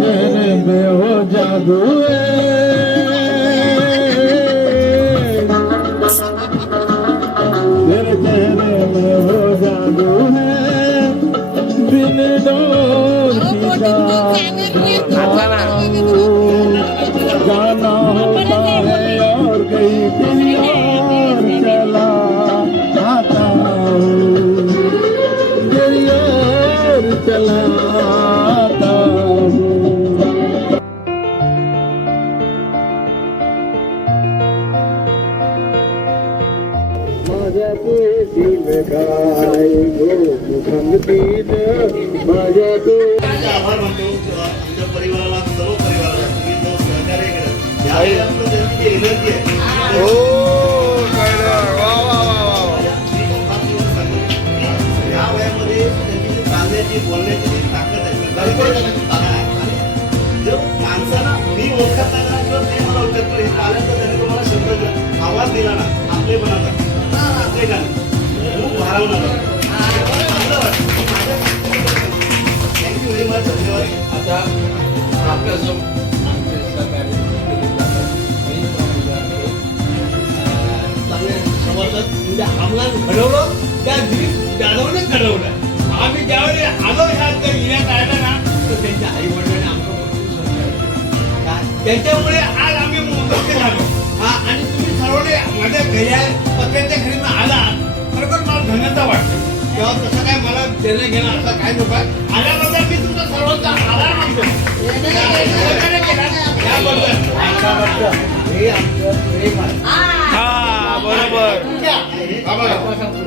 में हो जादू है। तेरे चेहरे में हो जादू है। बिन डोर की जाना जाना होता है और कहीं और चला आता हूँ। चला। माझ्या पेटील काय गो संगतीत माझ्या तो आभार मानतो तुम्ही जो सहकार्य केलं हो मी ओळखत घडवलं त्या दिलीप घडवलं आम्ही ज्यावेळी आलो ह्या येण्यात आला ना तर त्यांच्या आई वडिलांनी आमचं त्याच्यामुळे आज आम्ही मोठे झालो. हा आणि तुम्ही माझ्या घरी पत्र्याच्या घरी आला खरोखर मला धन्यता वाटते. तेव्हा तसं काय मला देणं घेणं असं काय नको आहे आभार